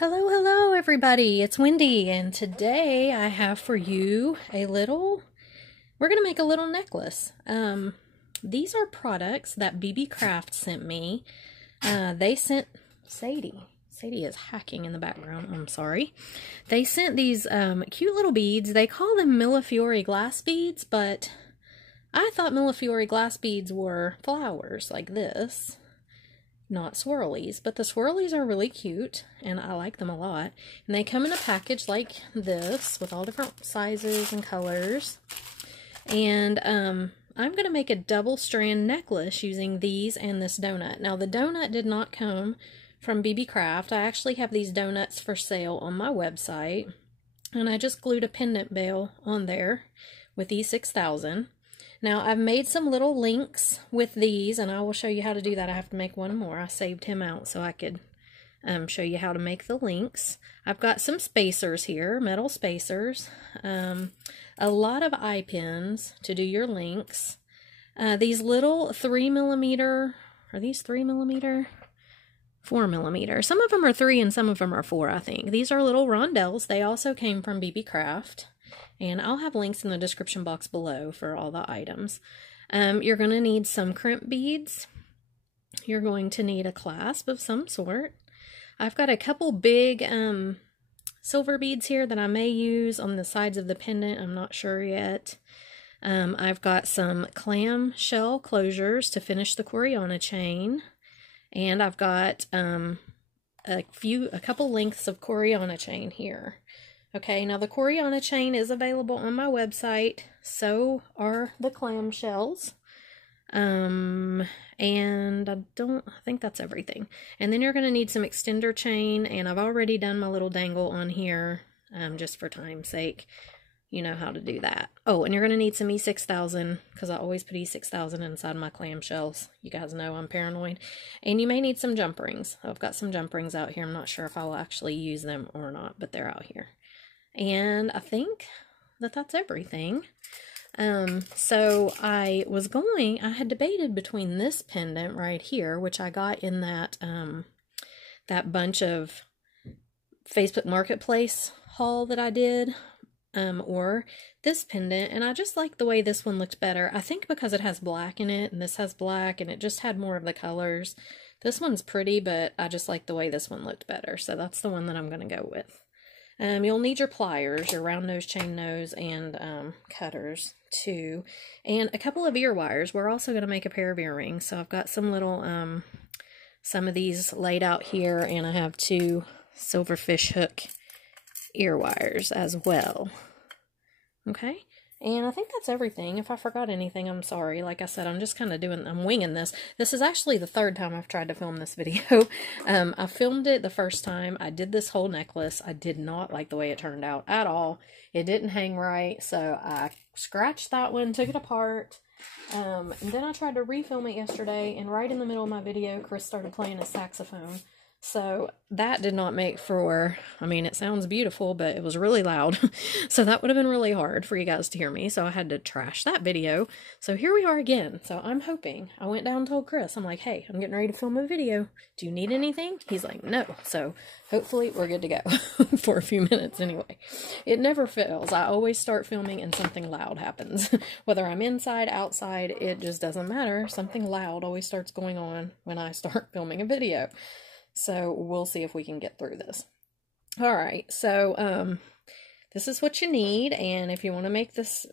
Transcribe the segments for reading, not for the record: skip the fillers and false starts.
Hello, hello, everybody. It's Wendy, and today I have for you we're going to make a little necklace. These are products that BB Craft sent me. They sent Sadie. Sadie is hacking in the background. I'm sorry. They sent these cute little beads. They call them Millefiori glass beads, but I thought Millefiori glass beads were flowers like this. Not swirlies, but the swirlies are really cute and I like them a lot. And they come in a package like this with all different sizes and colors. And I'm going to make a double strand necklace using these and this donut. Now the donut did not come from BB Craft. I actually have these donuts for sale on my website. And I just glued a pendant bell on there with E6000. Now, I've made some little links with these, and I will show you how to do that. I have to make one more. I saved him out so I could show you how to make the links. I've got some spacers here, metal spacers, a lot of eye pins to do your links. These little 3mm, are these 3mm? 4mm. Some of them are 3 and some of them are 4, I think. These are little rondelles. They also came from BB Craft. And I'll have links in the description box below for all the items. You're going to need some crimp beads. You're going to need a clasp of some sort. I've got a couple big silver beads here that I may use on the sides of the pendant. I'm not sure yet. I've got some clam shell closures to finish the Coriana chain. And I've got a couple lengths of Coriana chain here. Okay, now the Coriana chain is available on my website, so are the clam shells. And I think that's everything. And then you're going to need some extender chain, and I've already done my little dangle on here, just for time's sake. You know how to do that. Oh, and you're going to need some E6000, because I always put E6000 inside my clam shells. You guys know I'm paranoid. And you may need some jump rings. I've got some jump rings out here. I'm not sure if I'll actually use them or not, but they're out here. And I think that that's everything. So I had debated between this pendant right here, which I got in that bunch of Facebook Marketplace haul that I did, or this pendant, and I just like the way this one looked better. I think because it has black in it, and this has black, and it just had more of the colors. This one's pretty, but I just like the way this one looked better, so that's the one that I'm going to go with. You'll need your pliers, your round nose, chain nose, and cutters too, and a couple of ear wires. We're also going to make a pair of earrings, so I've got some little, some of these laid out here, and I have 2 silverfish hook ear wires as well. Okay, and I think that's everything. If I forgot anything, I'm sorry. Like I said, I'm just kind of I'm winging this. This is actually the 3rd time I've tried to film this video. I filmed it the first time. I did this whole necklace. I did not like the way it turned out at all. It didn't hang right, so I scratched that one, took it apart. And then I tried to refilm it yesterday, and right in the middle of my video, Chris started playing a saxophone. So that did not make for, I mean, it sounds beautiful, but it was really loud. So that would have been really hard for you guys to hear me. So I had to trash that video. So here we are again. So I'm hoping, I went down and told Chris, I'm like, hey, I'm getting ready to film a video. Do you need anything? He's like, no. So hopefully we're good to go for a few minutes anyway. It never fails. I always start filming and something loud happens. Whether I'm inside, outside, it just doesn't matter. Something loud always starts going on when I start filming a video. So we'll see if we can get through this. All right, so this is what you need, and if you want to make this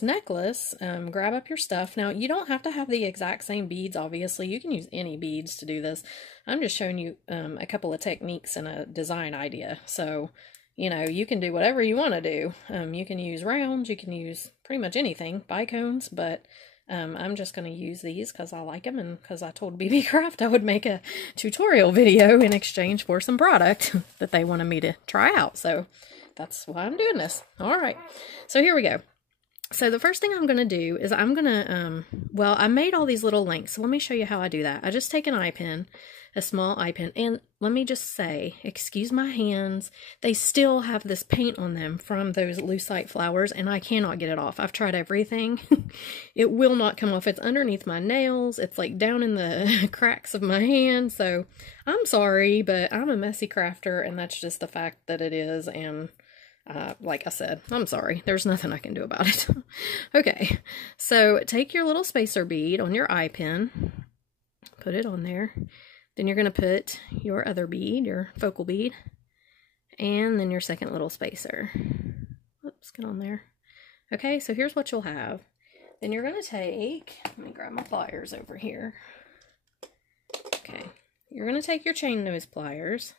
necklace, grab up your stuff. Now, you don't have to have the exact same beads, obviously. You can use any beads to do this. I'm just showing you a couple of techniques and a design idea. So, you know, you can do whatever you want to do. You can use rounds, you can use pretty much anything, bicones, but I'm just going to use these because I like them and because I told BB Craft I would make a tutorial video in exchange for some product that they wanted me to try out. So that's why I'm doing this. All right. So here we go. So the first thing I'm going to do is I'm going to, well, I made all these little links. So let me show you how I do that. I just take an eye pen, a small eye pen, and let me just say, excuse my hands, they still have this paint on them from those lucite flowers, and I cannot get it off. I've tried everything. It will not come off. It's underneath my nails. It's like down in the cracks of my hand. So I'm sorry, but I'm a messy crafter, and that's just the fact that it is, and like I said, I'm sorry. There's nothing I can do about it. Okay, so take your little spacer bead on your eye pen, put it on there. Then you're going to put your other bead, your focal bead, and then your second little spacer. Oops, get on there. Okay, so here's what you'll have. Then you're going to take, let me grab my pliers over here. Okay, you're going to take your chain nose pliers.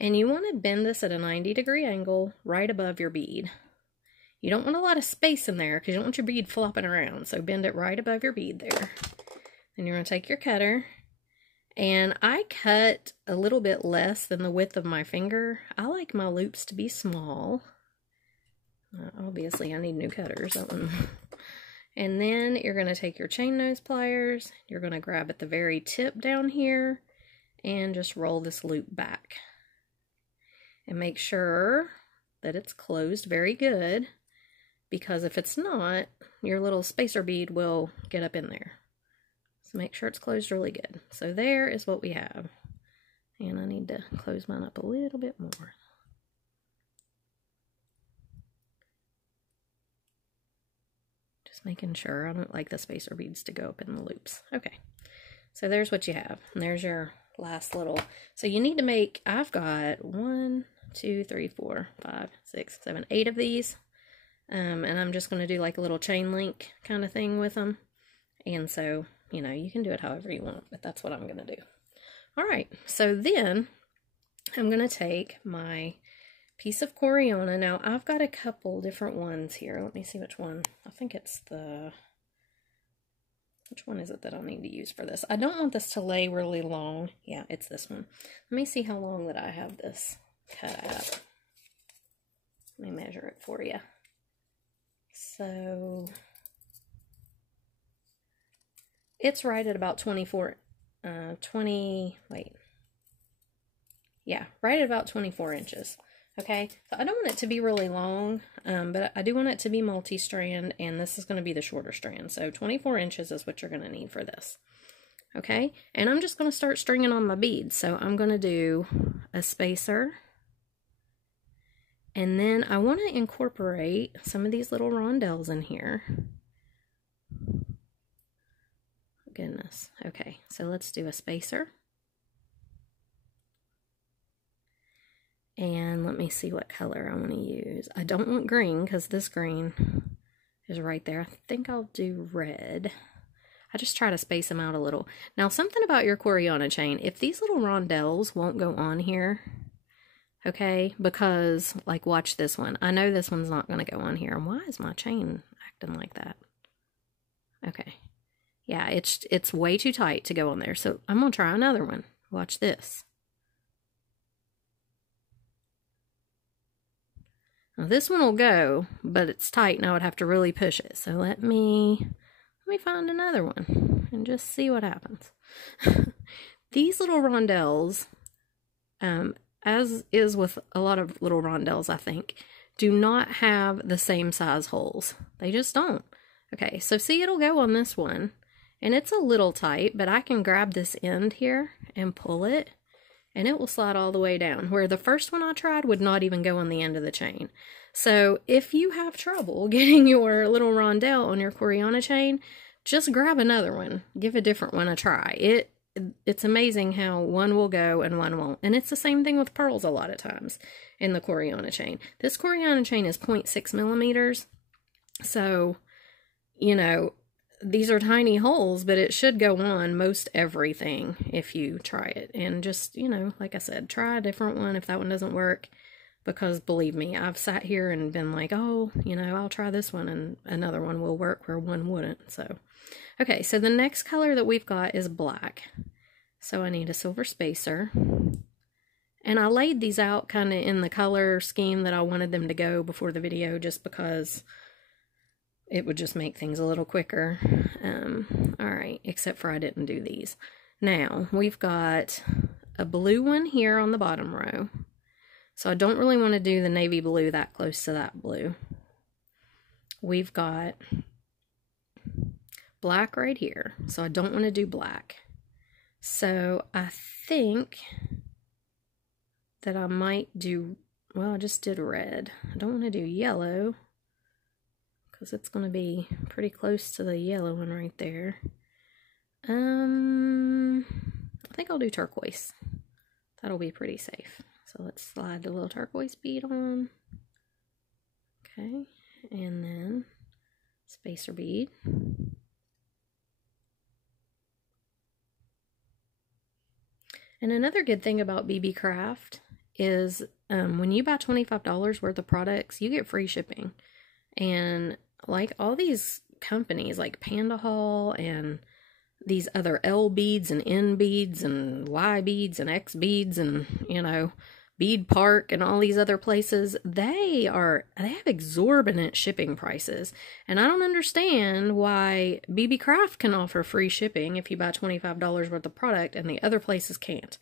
And you want to bend this at a 90-degree angle right above your bead. You don't want a lot of space in there because you don't want your bead flopping around. So bend it right above your bead there. Then you're going to take your cutter. And I cut a little bit less than the width of my finger. I like my loops to be small. Obviously, I need new cutters. And then you're going to take your chain nose pliers. You're going to grab at the very tip down here and just roll this loop back. And make sure that it's closed very good, because if it's not, your little spacer bead will get up in there. So make sure it's closed really good. So there is what we have. And I need to close mine up a little bit more. Just making sure. I don't like the spacer beads to go up in the loops. Okay, so there's what you have. And there's your last little. So you need to make, I've got 1, 2, 3, 4, 5, 6, 7, 8 of these. And I'm just going to do like a little chain link kind of thing with them. And so, you know, you can do it however you want, but that's what I'm going to do. All right, so then I'm going to take my piece of Coriana. Now, I've got a couple different ones here. Let me see which one. I think it's the... Which one is it that I'll need to use for this? I don't want this to lay really long. Yeah, it's this one. Let me see how long that I have this cut out. Let me measure it for you. So it's right at about 24, right at about 24 inches. Okay, so I don't want it to be really long, but I do want it to be multi-strand, and this is going to be the shorter strand. So 24 inches is what you're going to need for this. Okay, and I'm just going to start stringing on my beads. So I'm going to do a spacer. And then I want to incorporate some of these little rondelles in here. Goodness. Okay, so let's do a spacer. And let me see what color I want to use. I don't want green because this green is right there. I think I'll do red. I just try to space them out a little. Now, something about your Coriana chain, if these little rondelles won't go on here, okay, because, like, watch this one. I know this one's not going to go on here. Why is my chain acting like that? Okay. Yeah, it's way too tight to go on there. So I'm going to try another one. Watch this. Now this one will go, but it's tight and I would have to really push it. So let me find another one and just see what happens. These little rondelles, as is with a lot of little rondelles, I think, do not have the same size holes. They just don't. Okay, so see, it'll go on this one, and it's a little tight, but I can grab this end here and pull it, and it will slide all the way down, where the first one I tried would not even go on the end of the chain. So if you have trouble getting your little rondelle on your Coriana chain, just grab another one. Give a different one a try. It's amazing how one will go and one won't. And it's the same thing with pearls a lot of times in the Coriana chain. This Coriana chain is 0.6 millimeters. So, you know, these are tiny holes, but it should go on most everything if you try it. And just, you know, like I said, try a different one if that one doesn't work. Because believe me, I've sat here and been like, oh, you know, I'll try this one and another one will work where one wouldn't. So, okay, so the next color that we've got is black. So I need a silver spacer. And I laid these out kind of in the color scheme that I wanted them to go before the video, just because it would just make things a little quicker. All right, except for I didn't do these. Now, we've got a blue one here on the bottom row. So I don't really want to do the navy blue that close to that blue. We've got black right here, so I don't want to do black. So I think that I might do, well, I just did red. I don't want to do yellow because it's going to be pretty close to the yellow one right there. I think I'll do turquoise. That'll be pretty safe. So let's slide the little turquoise bead on. Okay, and then spacer bead. And another good thing about BB Craft is when you buy $25 worth of products, you get free shipping. And like all these companies like Panda Hall and these other L beads and N beads and Y beads and X beads and, you know, Bead Park and all these other places, they have exorbitant shipping prices. And I don't understand why BB Craft can offer free shipping if you buy $25 worth of product and the other places can't.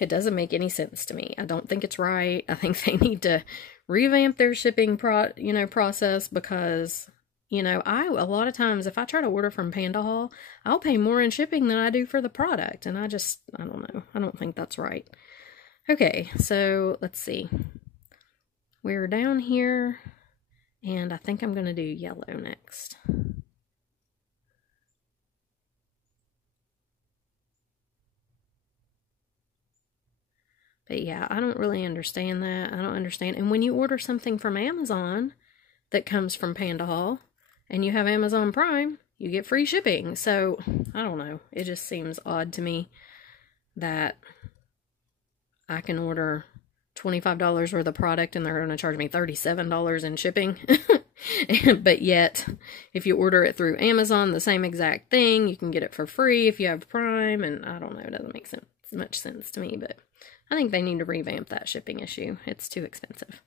It doesn't make any sense to me. I don't think it's right. I think they need to revamp their shipping process because, you know, a lot of times if I try to order from Panda Hall, I'll pay more in shipping than I do for the product. And I don't know. I don't think that's right. Okay, so let's see. We're down here, and I think I'm going to do yellow next. But yeah, I don't really understand that. I don't understand. And when you order something from Amazon that comes from Panda Hall, and you have Amazon Prime, you get free shipping. So, I don't know. It just seems odd to me that I can order $25 worth of product and they're going to charge me $37 in shipping. But yet, if you order it through Amazon, the same exact thing, you can get it for free if you have Prime. And I don't know, it doesn't make much sense to me. But I think they need to revamp that shipping issue. It's too expensive.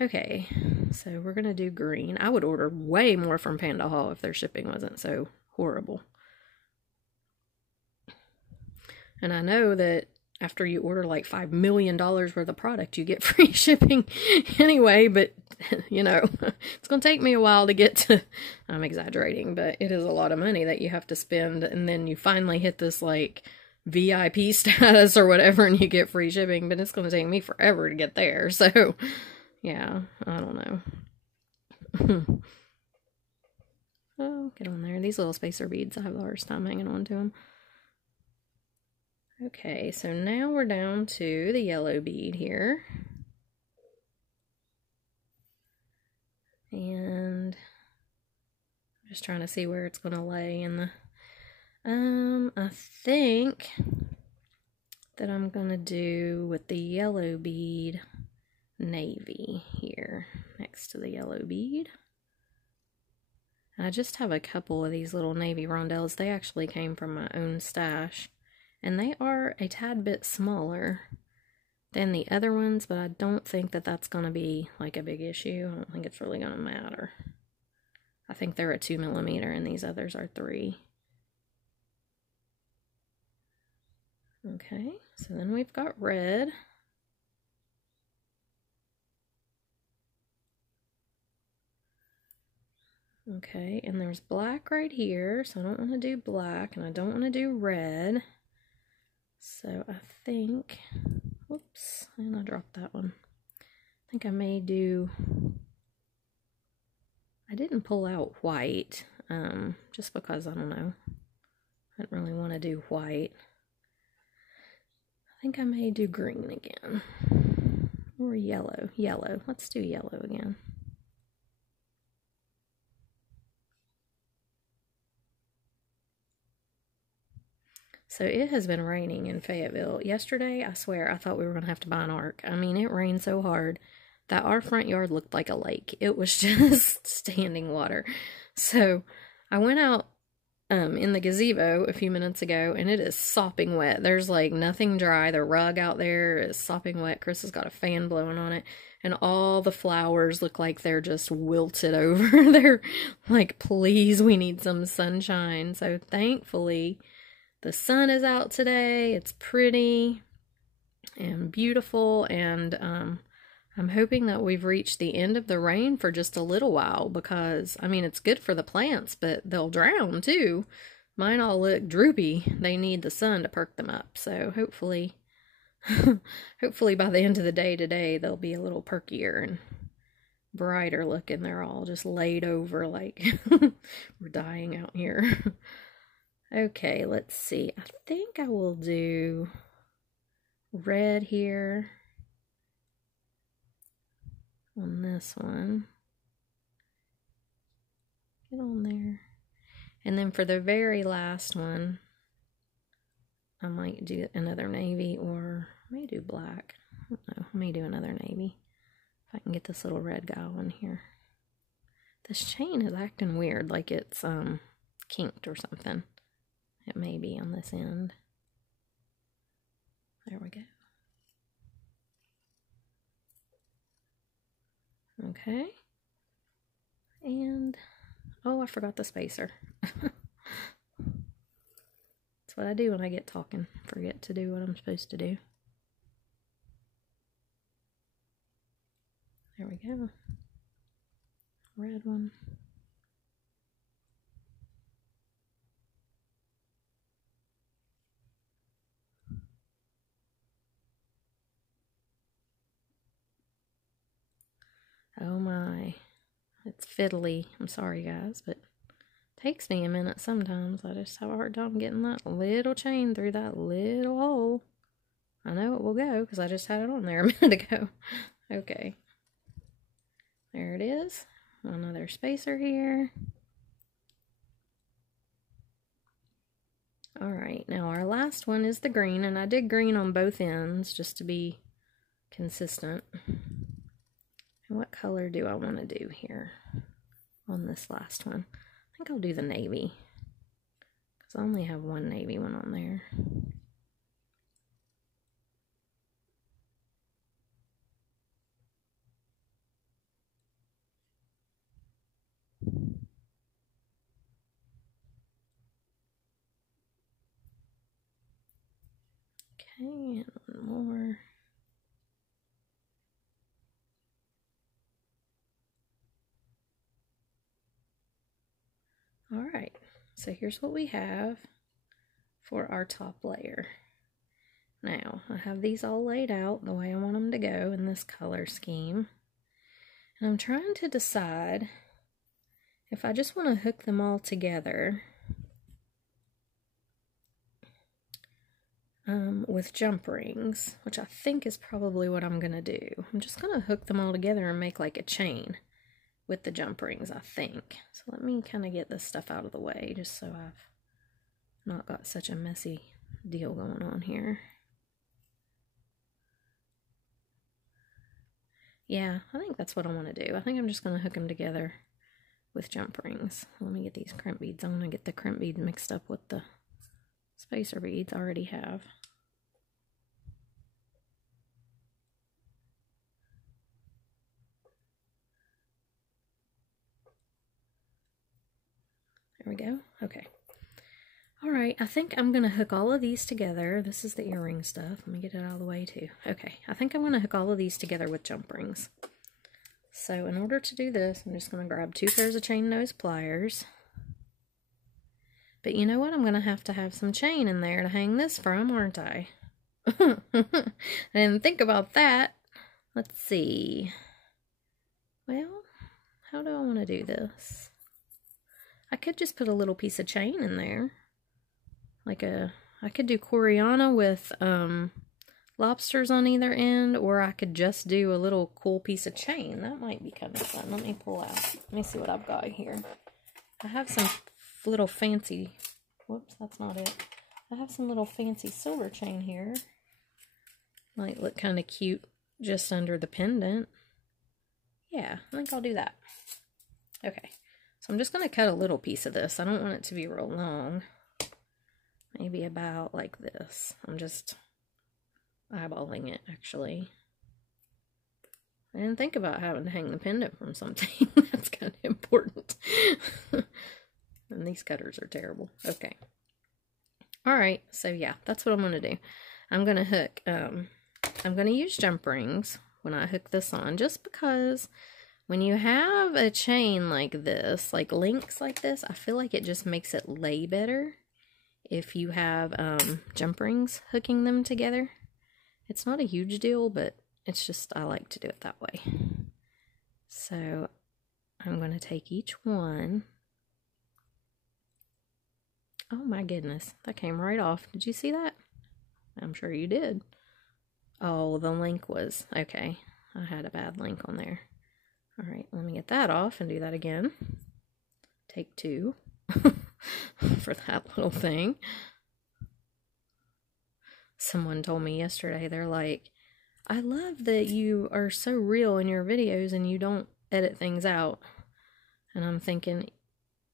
Okay, so we're going to do green. I would order way more from Panda Hall if their shipping wasn't so horrible. And I know that after you order like $5 million worth of product, you get free shipping anyway, but, you know, it's going to take me a while to get to, I'm exaggerating, but it is a lot of money that you have to spend, and then you finally hit this, like, VIP status or whatever, and you get free shipping, but it's going to take me forever to get there, so, yeah, I don't know. Oh, get on there. These little spacer beads, I have the hardest time hanging on to them. Okay, so now we're down to the yellow bead here. And I'm just trying to see where it's going to lay in the... I think that I'm going to do with the yellow bead navy here next to the yellow bead. I just have a couple of these little navy rondelles. They actually came from my own stash. And they are a tad bit smaller than the other ones, but I don't think that that's going to be like a big issue. I don't think it's really going to matter. I think they're a 2mm and these others are 3. Okay, so then we've got red. Okay, and there's black right here, so I don't want to do black, and I don't want to do red. So I think, whoops, and I dropped that one. I think I may do, I didn't pull out white, just because, I don't know, I didn't really want to do white. I think I may do green again, or yellow, let's do yellow again. So it has been raining in Fayetteville. Yesterday, I swear, I thought we were going to have to buy an ark. I mean, it rained so hard that our front yard looked like a lake. It was just standing water. So I went out in the gazebo a few minutes ago, and it is sopping wet. There's like nothing dry. The rug out there is sopping wet. Chris has got a fan blowing on it, and all the flowers look like they're just wilted over. They're like, please, we need some sunshine. So thankfully, the sun is out today. It's pretty and beautiful, and I'm hoping that we've reached the end of the rain for just a little while, because, I mean, it's good for the plants, but they'll drown too. Mine all look droopy. They need the sun to perk them up. So hopefully, hopefully by the end of the day today, they'll be a little perkier and brighter looking. They're all just laid over like we're dying out here. Okay, let's see. I think I will do red here on this one. Get on there. And then for the very last one, I might do another navy, or I may do black. I don't know. I may do another navy if I can get this little red guy on here. This chain is acting weird, like it's kinked or something. It may be on this end. There we go. Okay. And, oh, I forgot the spacer. That's what I do when I get talking. Forget to do what I'm supposed to do. There we go. Red one. Oh my, it's fiddly. I'm sorry guys, but it takes me a minute sometimes. I just have a hard time getting that little chain through that little hole. I know it will go because I just had it on there a minute ago. Okay. There it is. Another spacer here. Alright, now our last one is the green, and I did green on both ends just to be consistent. And what color do I want to do here on this last one? I think I'll do the navy, because I only have one navy one on there. Okay, and one more. Alright, so here's what we have for our top layer. Now, I have these all laid out the way I want them to go in this color scheme. And I'm trying to decide if I just want to hook them all together with jump rings, which I think is probably what I'm going to do. I'm just going to hook them all together and make like a chain with the jump rings, I think. So let me kind of get this stuff out of the way just so I've not got such a messy deal going on here. Yeah, I think that's what I want to do. I think I'm just going to hook them together with jump rings. Let me get these crimp beads. I want to get the crimp bead mixed up with the spacer beads I already have. There we go. Okay. Alright, I think I'm going to hook all of these together. This is the earring stuff. Let me get it out of the way too. Okay, I think I'm going to hook all of these together with jump rings. So in order to do this, I'm just going to grab 2 pairs of chain nose pliers. But you know what? I'm going to have some chain in there to hang this from, aren't I? I didn't think about that. Let's see. Well, how do I want to do this? I could just put a little piece of chain in there. I could do Coriana with lobsters on either end, or I could just do a little cool piece of chain. That might be kind of fun. Let me pull out. Let me see what I've got here. I have some little fancy, whoops, that's not it. I have some little fancy silver chain here. Might look kind of cute just under the pendant. Yeah, I think I'll do that. Okay, So I'm just going to cut a little piece of this. I don't want it to be real long. Maybe about like this. I'm just eyeballing it, actually. I didn't think about having to hang the pendant from something. That's kind of important. And these cutters are terrible. Okay. Alright, so yeah, that's what I'm going to do. I'm going to hook, I'm going to use jump rings when I hook this on, just because when you have a chain like this, like links like this, I feel like it just makes it lay better if you have jump rings hooking them together. It's not a huge deal, but it's just, I like to do it that way. So I'm going to take each one. Oh my goodness, that came right off. Did you see that? I'm sure you did. Oh, the link was, okay. I had a bad link on there. All right, let me get that off and do that again. Take two for that little thing. Someone told me yesterday, they're like, I love that you are so real in your videos and you don't edit things out. And I'm thinking,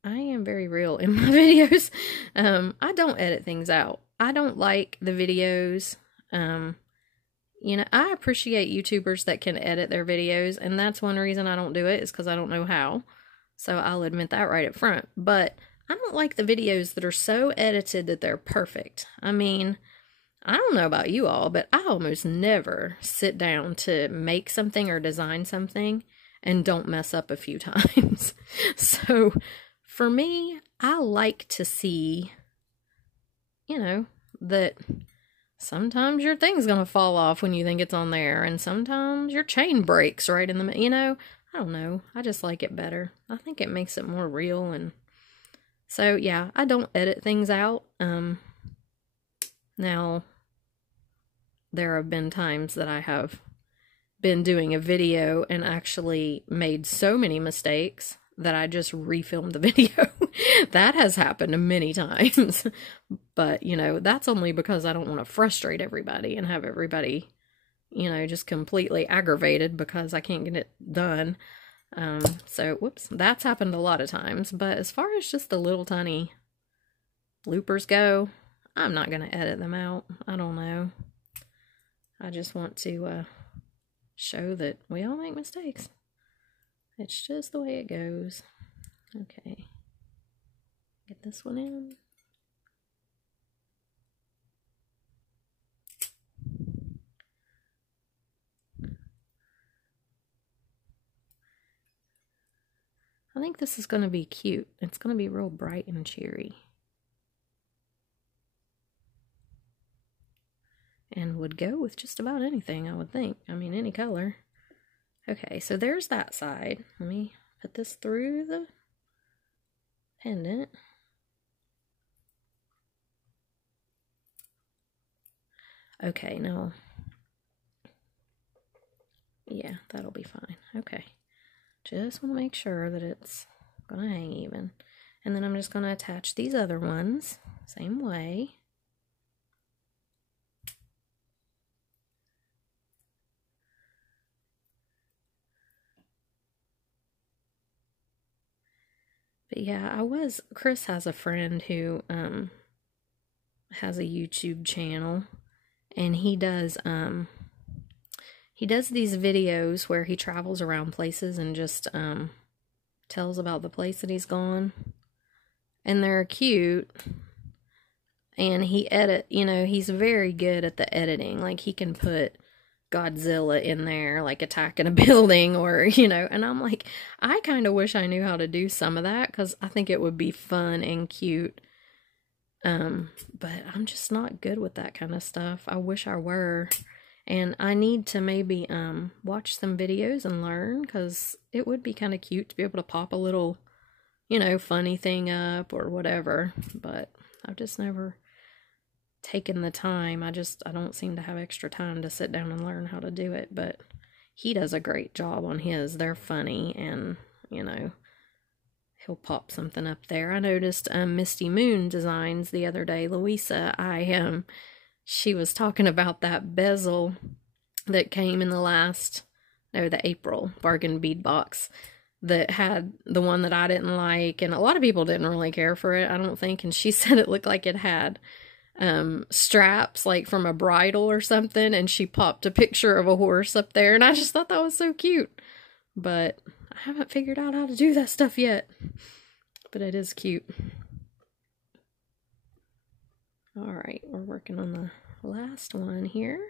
I am very real in my videos. I don't edit things out. I don't like the videos. You know, I appreciate YouTubers that can edit their videos, and that's one reason I don't do it, is because I don't know how. So I'll admit that right up front. But I don't like the videos that are so edited that they're perfect. I mean, I don't know about you all, but I almost never sit down to make something or design something and don't mess up a few times. So for me, I like to see, you know, that sometimes your thing's gonna fall off when you think it's on there, and sometimes your chain breaks right in the, you know, I don't know. I just like it better. I think it makes it more real, and so yeah, I don't edit things out. Now, there have been times that I have been doing a video and actually made so many mistakes that I just refilmed the video. That has happened many times. But, you know, that's only because I don't want to frustrate everybody and have everybody, you know, just completely aggravated because I can't get it done. So, whoops, that's happened a lot of times. But as far as just the little tiny bloopers go, I'm not going to edit them out. I don't know. I just want to show that we all make mistakes. It's just the way it goes. Okay. Get this one in. I think this is going to be cute. It's going to be real bright and cheery. And would go with just about anything, I would think. I mean, any color. Okay, so there's that side. Let me put this through the pendant. Okay, now, yeah, that'll be fine. Okay, just want to make sure that it's going to hang even. And then I'm just going to attach these other ones, same way. But yeah, Chris has a friend who has a YouTube channel, and he does these videos where he travels around places and just tells about the place that he's gone. And they're cute. And he's very good at the editing. Like, he can put Godzilla in there, like attacking a building, or, you know, and I'm like, I kind of wish I knew how to do some of that, because I think it would be fun and cute. But I'm just not good with that kind of stuff. I wish I were, and I need to maybe watch some videos and learn, because it would be kind of cute to be able to pop a little, you know, funny thing up or whatever. But I've just never taken the time. I don't seem to have extra time to sit down and learn how to do it, but he does a great job on his. They're funny, and, you know, he'll pop something up there. I noticed Misty Moon Designs the other day, Louisa, she was talking about that bezel that came in the April bargain bead box that had the one that I didn't like, and a lot of people didn't really care for it, I don't think, and she said it looked like it had straps like from a bridle or something, and she popped a picture of a horse up there, and I just thought that was so cute. But I haven't figured out how to do that stuff yet, but it is cute. All right, we're working on the last one here.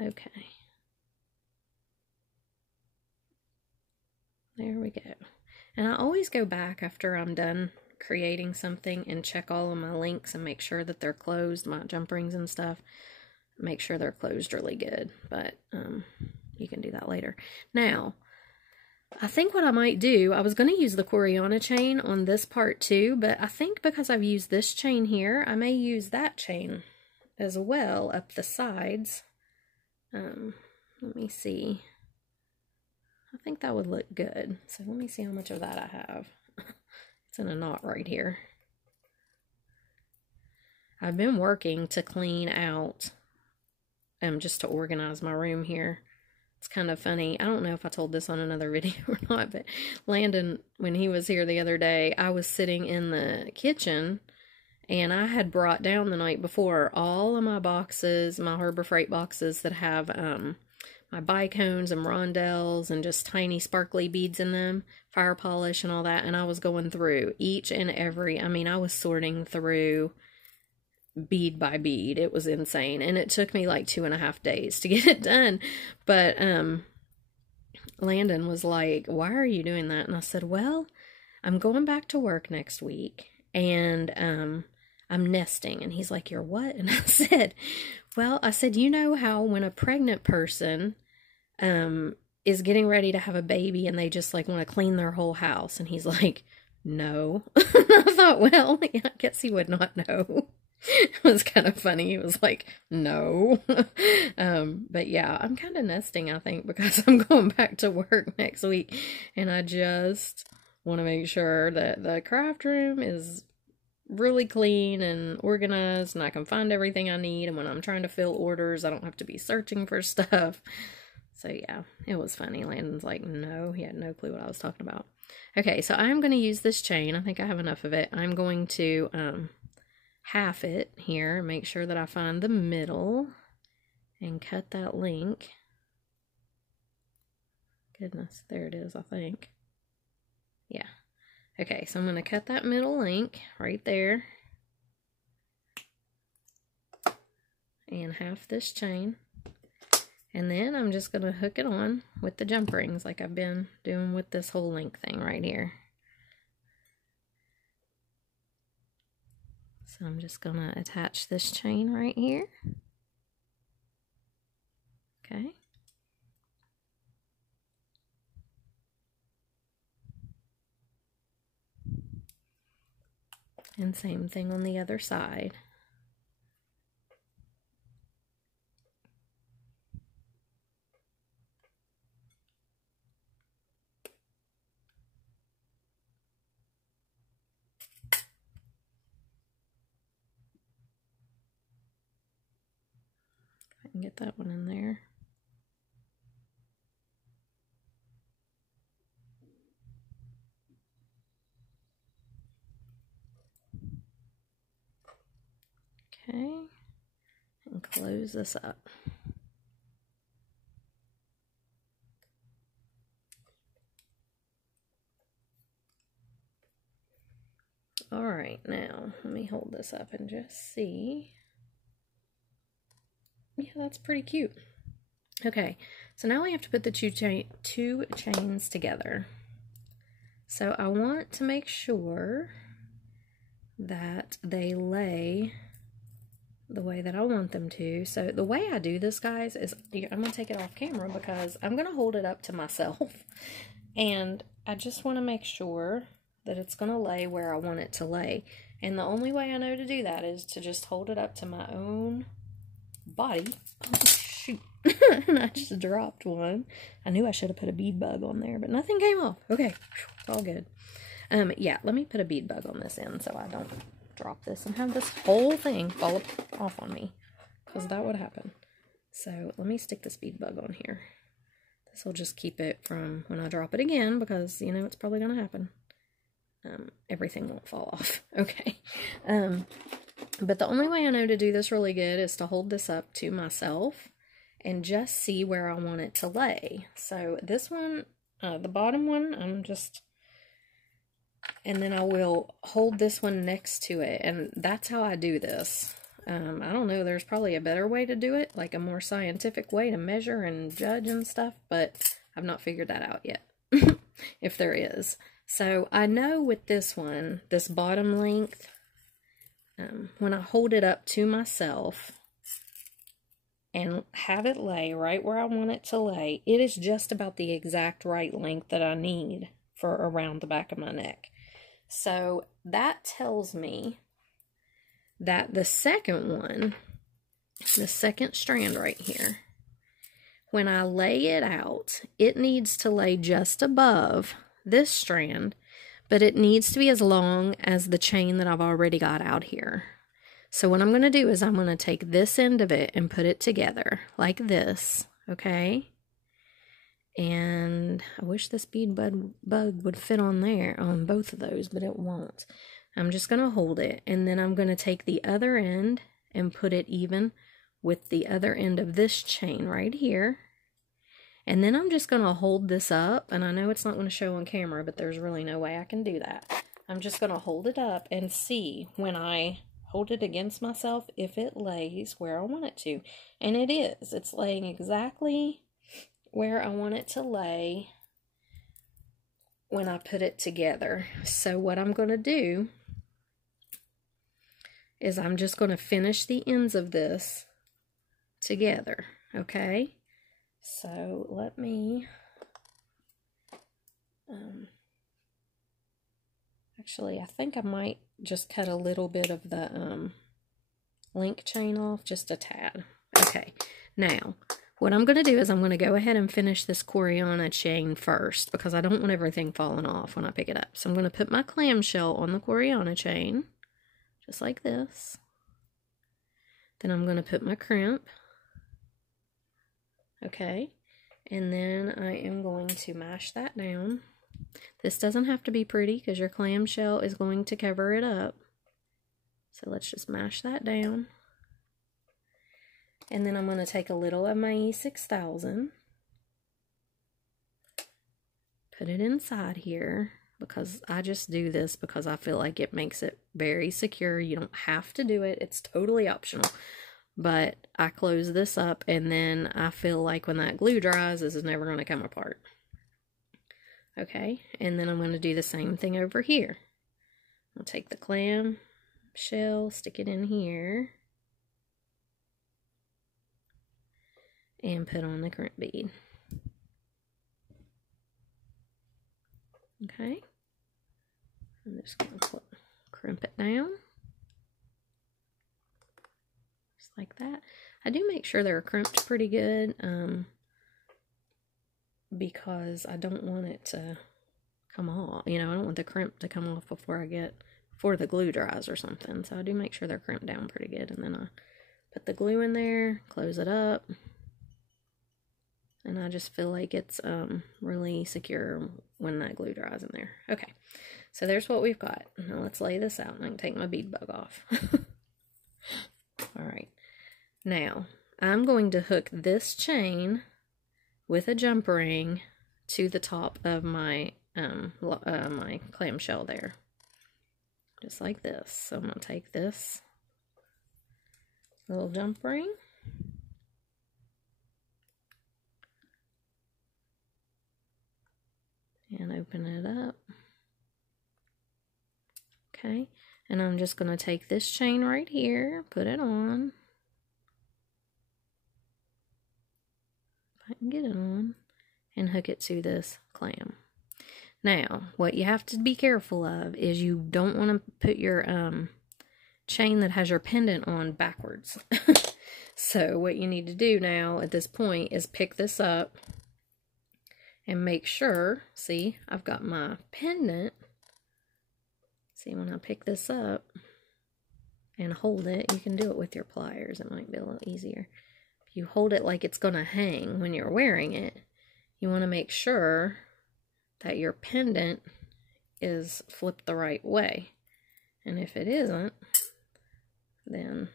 Okay. There we go. And I always go back after I'm done creating something and check all of my links and make sure that they're closed, my jump rings and stuff. Make sure they're closed really good, but you can do that later. Now, I think what I might do, I was going to use the Coriana chain on this part too, but I think because I've used this chain here, I may use that chain as well up the sides. Let me see. I think that would look good. So let me see how much of that I have. It's in a knot right here. I've been working to clean out, just to organize my room here. It's kind of funny. I don't know if I told this on another video or not, but Landon, when he was here the other day, I was sitting in the kitchen, and I had brought down the night before all of my boxes, my Harbor Freight boxes that have my bicones and rondelles and just tiny sparkly beads in them, fire polish and all that, and I was going through each and every, I mean, I was sorting through bead by bead. It was insane, and it took me like 2.5 days to get it done. But Landon was like, "Why are you doing that?" And I said, "Well, I'm going back to work next week, and I'm nesting." And he's like, "You're what?" And I said, "Well," I said, "you know how when a pregnant person is getting ready to have a baby and they just like want to clean their whole house?" And he's like, "No." I thought, well, yeah, I guess he would not know. It was kind of funny. He was like, "No." But yeah, I'm kind of nesting, I think, because I'm going back to work next week, and I just want to make sure that the craft room is really clean and organized, and I can find everything I need, and when I'm trying to fill orders, I don't have to be searching for stuff. So yeah, it was funny. Landon's like, "No," he had no clue what I was talking about. Okay, so I'm going to use this chain. I think I have enough of it. I'm going to half it here, make sure that I find the middle and cut that link. Goodness, there it is, I think. Yeah. Okay, so I'm going to cut that middle link right there and half this chain, and then I'm just going to hook it on with the jump rings like I've been doing with this whole link thing right here. So I'm just going to attach this chain right here. Okay. And same thing on the other side. I can get that one in there. Okay, and close this up. All right, now let me hold this up and just see. Yeah, that's pretty cute. Okay, so now we have to put the two chains together. So I want to make sure that they lay the way that I want them to. So the way I do this, guys, is I'm going to take it off camera because I'm going to hold it up to myself. And I just want to make sure that it's going to lay where I want it to lay. And the only way I know to do that is to just hold it up to my own body. Oh, shoot. And I just dropped one. I knew I should have put a bead bug on there, but nothing came off. Okay, it's all good. Yeah, let me put a bead bug on this end so I don't drop this and have this whole thing fall off on me, because that would happen. So let me stick this bead bug on here. This will just keep it from when I drop it again, because, you know, it's probably going to happen. Everything won't fall off. Okay. But the only way I know to do this really good is to hold this up to myself and just see where I want it to lay. So this one, the bottom one, and then I will hold this one next to it, and that's how I do this. I don't know, there's probably a better way to do it, like a more scientific way to measure and judge and stuff, but I've not figured that out yet, if there is. So I know with this one, this bottom length, when I hold it up to myself and have it lay right where I want it to lay, it is just about the exact right length that I need for around the back of my neck. So that tells me that the second one, the second strand right here, when I lay it out, it needs to lay just above this strand, but it needs to be as long as the chain that I've already got out here. So what I'm going to do is I'm going to take this end of it and put it together like this, okay? And I wish this bead bug would fit on there, on both of those, but it won't. I'm just going to hold it, and then I'm going to take the other end and put it even with the other end of this chain right here. And then I'm just going to hold this up, and I know it's not going to show on camera, but there's really no way I can do that. I'm just going to hold it up and see when I hold it against myself if it lays where I want it to. And it is. It's laying exactly where I want it to lay when I put it together. So what I'm going to do is I'm just going to finish the ends of this together, okay? So let me, actually, I think I might just cut a little bit of the link chain off, just a tad. Okay, now, what I'm going to do is I'm going to go ahead and finish this Coriana chain first, because I don't want everything falling off when I pick it up. So I'm going to put my clamshell on the Coriana chain, just like this. Then I'm going to put my crimp. Okay, and then I am going to mash that down. This doesn't have to be pretty because your clamshell is going to cover it up. So let's just mash that down. And then I'm going to take a little of my E6000, put it inside here, because I just do this because I feel like it makes it very secure. You don't have to do it. It's totally optional. But I close this up, and then I feel like when that glue dries, this is never going to come apart. Okay, and then I'm going to do the same thing over here. I'll take the clam shell, stick it in here, and put on the crimp bead. Okay, I'm just going to crimp it down. Like that. I do make sure they're crimped pretty good, because I don't want it to come off. You know, I don't want the crimp to come off before the glue dries or something. So I do make sure they're crimped down pretty good, and then I put the glue in there, close it up, and I just feel like it's really secure when that glue dries in there. Okay, so there's what we've got. Now let's lay this out, and I can take my bead bug off. All right. Now, I'm going to hook this chain with a jump ring to the top of my my clamshell there. Just like this. So I'm going to take this little jump ring and open it up. Okay, and I'm just going to take this chain right here, put it on. I can get it on, and hook it to this clam. Now, what you have to be careful of is you don't want to put your chain that has your pendant on backwards. So what you need to do now at this point is pick this up and make sure, see, I've got my pendant See, when I pick this up and hold it, you can do it with your pliers. It might be a little easier. If you hold it like it's going to hang when you're wearing it, you want to make sure that your pendant is flipped the right way. And if it isn't, then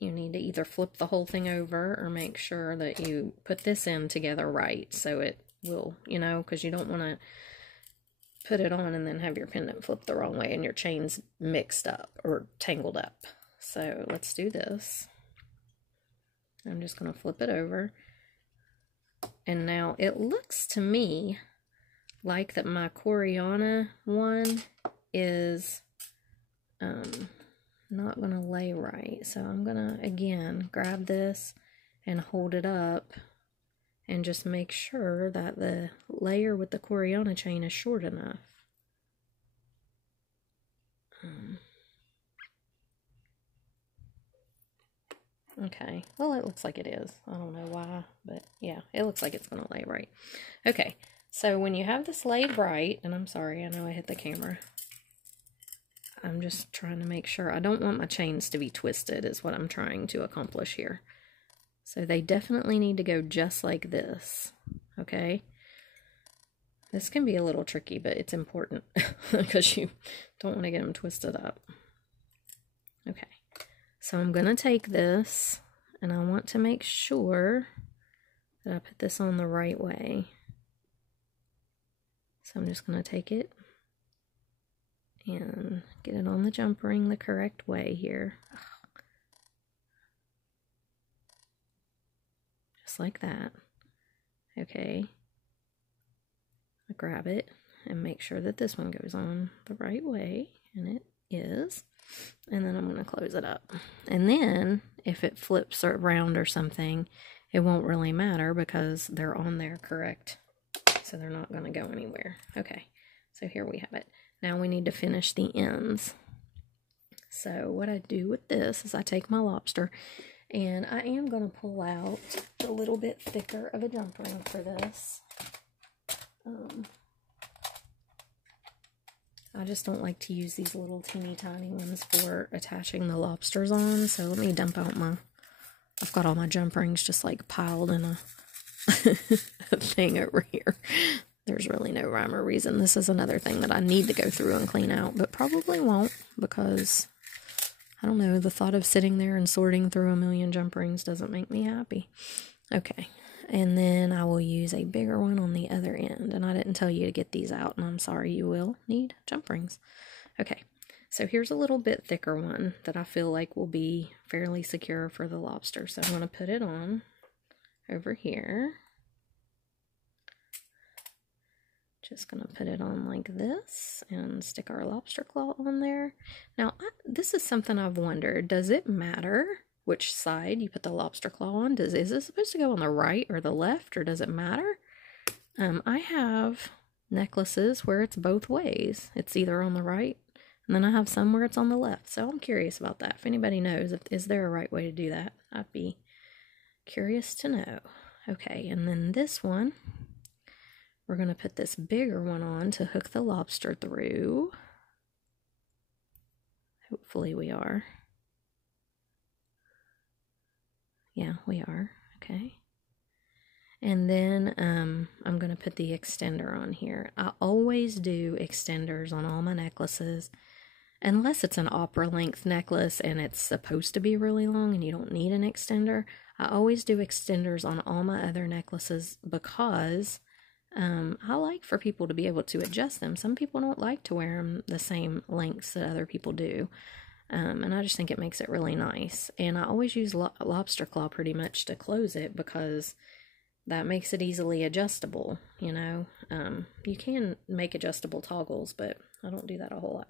you need to either flip the whole thing over or make sure that you put this in together right so it will, you know, because you don't want to put it on and then have your pendant flip the wrong way and your chains mixed up or tangled up. So let's do this. I'm just going to flip it over. And now it looks to me like that my Coriana one is not going to lay right. So I'm going to, again, grab this and hold it up and just make sure that the layer with the Coriana chain is short enough. Okay, well, it looks like it is. I don't know why, but yeah, it looks like it's going to lay right. Okay, so when you have this laid right, and I'm sorry, I know I hit the camera. I'm just trying to make sure. I don't want my chains to be twisted is what I'm trying to accomplish here. So they definitely need to go just like this, okay? This can be a little tricky, but it's important because you don't want to get them twisted up. Okay, so I'm going to take this, and I want to make sure that I put this on the right way. So I'm just going to take it and get it on the jump ring the correct way here. Just like that. Okay. I grab it and make sure that this one goes on the right way, and it is. And then I'm going to close it up. And then if it flips around or something, it won't really matter because they're on there correct. So they're not going to go anywhere. Okay, so here we have it. Now we need to finish the ends. So what I do with this is I take my lobster, and I am going to pull out a little bit thicker of a jump ring for this. I just don't like to use these little teeny tiny ones for attaching the lobsters on. So let me dump out I've got all my jump rings just like piled in a thing over here. There's really no rhyme or reason. This is another thing that I need to go through and clean out, but probably won't because, I don't know, the thought of sitting there and sorting through a million jump rings doesn't make me happy. Okay, and then I will use a bigger one on the other end, and I didn't tell you to get these out, and I'm sorry, you will need jump rings. Okay, so here's a little bit thicker one that I feel like will be fairly secure for the lobster, so I'm going to put it on over here. Just going to put it on like this and stick our lobster claw on there. Now, this is something I've wondered. Does it matter which side you put the lobster claw on? Is it supposed to go on the right or the left, or does it matter? I have necklaces where it's both ways. It's either on the right, and then I have some where it's on the left. So I'm curious about that. If anybody knows, is there a right way to do that? I'd be curious to know. Okay, and then this one, we're going to put this bigger one on to hook the lobster through. Hopefully we are. Yeah, we are. Okay. And then I'm going to put the extender on here. I always do extenders on all my necklaces, unless it's an opera length necklace and it's supposed to be really long and you don't need an extender. I always do extenders on all my other necklaces because I like for people to be able to adjust them. Some people don't like to wear them the same lengths that other people do. And I just think it makes it really nice. And I always use lobster claw pretty much to close it because that makes it easily adjustable, you know. You can make adjustable toggles, but I don't do that a whole lot.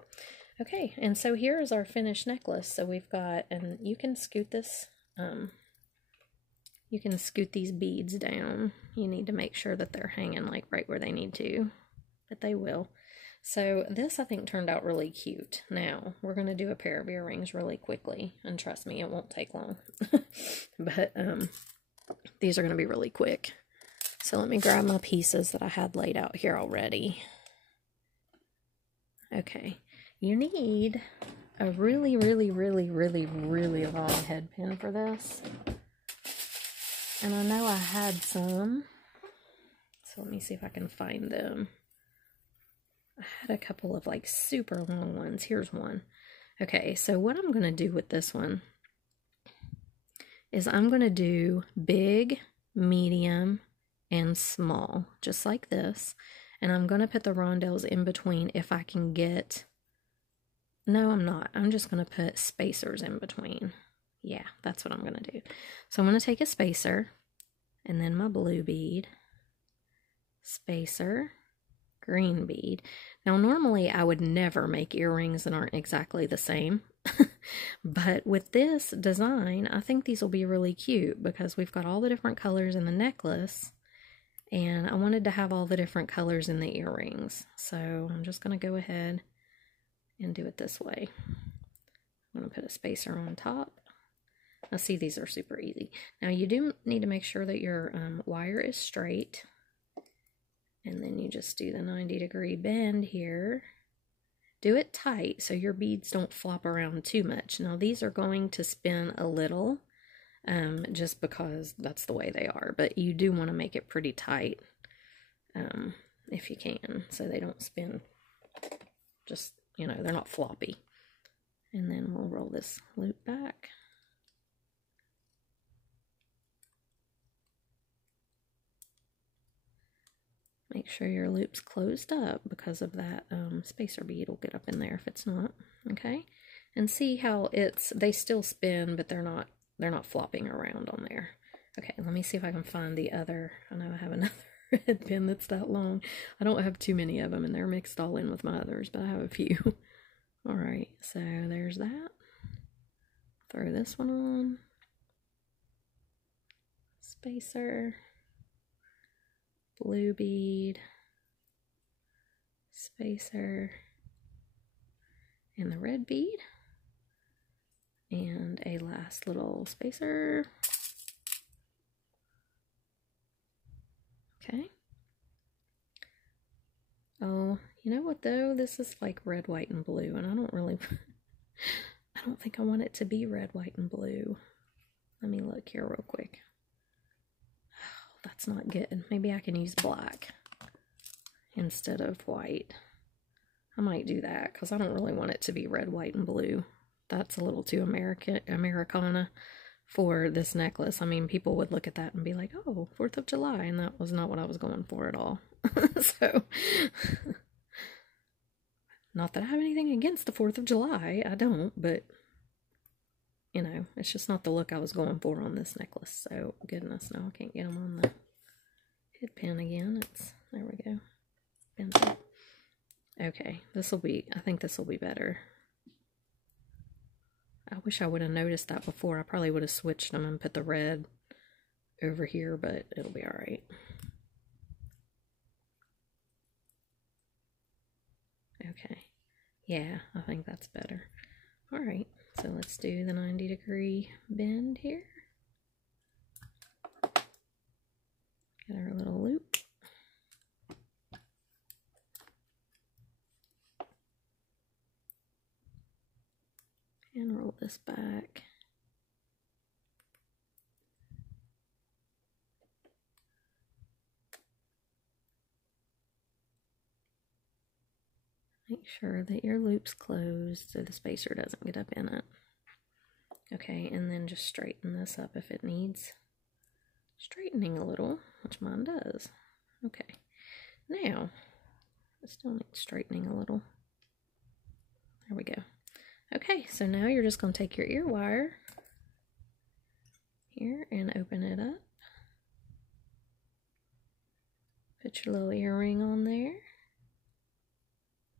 Okay, and so here is our finished necklace. So we've got, and you can scoot this, you can scoot these beads down. You need to make sure that they're hanging like right where they need to, but they will. So this, I think, turned out really cute. Now, we're going to do a pair of earrings really quickly, and trust me, it won't take long. But these are going to be really quick. So let me grab my pieces that I had laid out here already. Okay, you need a really, really, really, really, really long head pin for this. And I know I had some, so let me see if I can find them. I had a couple of like super long ones. Here's one. Okay, so what I'm going to do with this one is I'm going to do big, medium, and small, just like this. And I'm going to put the rondelles in between if I can get... No, I'm not. I'm just going to put spacers in between. Yeah, that's what I'm going to do. So I'm going to take a spacer, and then my blue bead, spacer, green bead. Now, normally I would never make earrings that aren't exactly the same. But with this design, I think these will be really cute because we've got all the different colors in the necklace, and I wanted to have all the different colors in the earrings. So I'm just going to go ahead and do it this way. I'm going to put a spacer on top. Now see, these are super easy. Now you do need to make sure that your wire is straight. And then you just do the 90-degree bend here. Do it tight so your beads don't flop around too much. Now these are going to spin a little, just because that's the way they are. But you do want to make it pretty tight, if you can, so they don't spin just, you know, they're not floppy. And then we'll roll this loop back. Make sure your loop's closed up because of that spacer bead will get up in there if it's not. Okay, and see how they still spin, but they're not flopping around on there. Okay, let me see if I can find the other. I know I have another head pin that's that long. I don't have too many of them, and they're mixed all in with my others, but I have a few. All right, so there's that. Throw this one on. Spacer. Blue bead, spacer, and the red bead, and a last little spacer. Okay. Oh, you know what though? This is like red, white, and blue, and I don't think I want it to be red, white, and blue. Let me look here real quick. That's not good. Maybe I can use black instead of white. I might do that because I don't really want it to be red, white, and blue. That's a little too Americana for this necklace. I mean, people would look at that and be like, oh, 4th of July, and that was not what I was going for at all. So, not that I have anything against the 4th of July. I don't, but... you know, it's just not the look I was going for on this necklace. So, goodness, no, I can't get them on the head pin again. There we go. Pencil. Okay, I think this will be better. I wish I would have noticed that before. I probably would have switched them and put the red over here, but it'll be all right. Okay. Yeah, I think that's better. All right. So let's do the 90-degree bend here. Get our little loop. And roll this back. Make sure that your loop's closed so the spacer doesn't get up in it. Okay, and then just straighten this up if it needs straightening a little, which mine does. Okay, now, I still need straightening a little. There we go. Okay, so now you're just going to take your ear wire here and open it up. Put your little earring on there.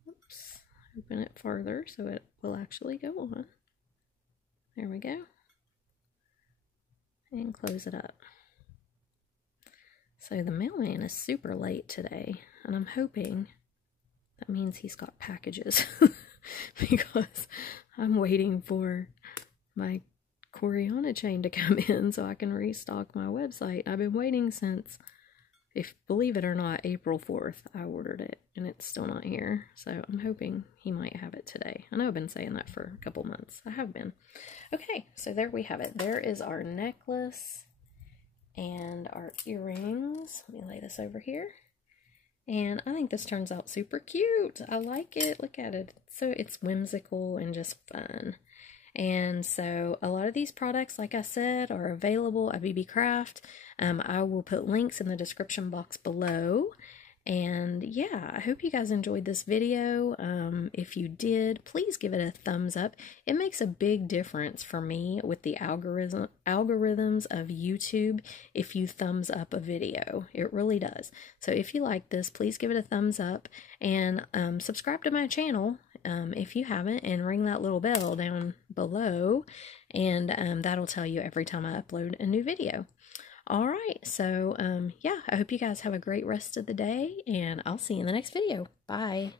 Oops, open it further so it will actually go on. There we go. And close it up. So the mailman is super late today, and I'm hoping that means he's got packages because I'm waiting for my Coriana chain to come in so I can restock my website. I've been waiting since if, believe it or not, April 4th, I ordered it, and it's still not here. So I'm hoping he might have it today. I know I've been saying that for a couple months. I have been. Okay, so there we have it. There is our necklace and our earrings. Let me lay this over here. And I think this turns out super cute. I like it. Look at it. So it's whimsical and just fun. And so a lot of these products, like I said, are available at BB Craft. I will put links in the description box below. And yeah, I hope you guys enjoyed this video. If you did, please give it a thumbs up. It makes a big difference for me with the algorithms of YouTube if you thumbs up a video. It really does. So if you like this, please give it a thumbs up and subscribe to my channel if you haven't, and ring that little bell down below, and that'll tell you every time I upload a new video. Alright, so yeah, I hope you guys have a great rest of the day, and I'll see you in the next video. Bye!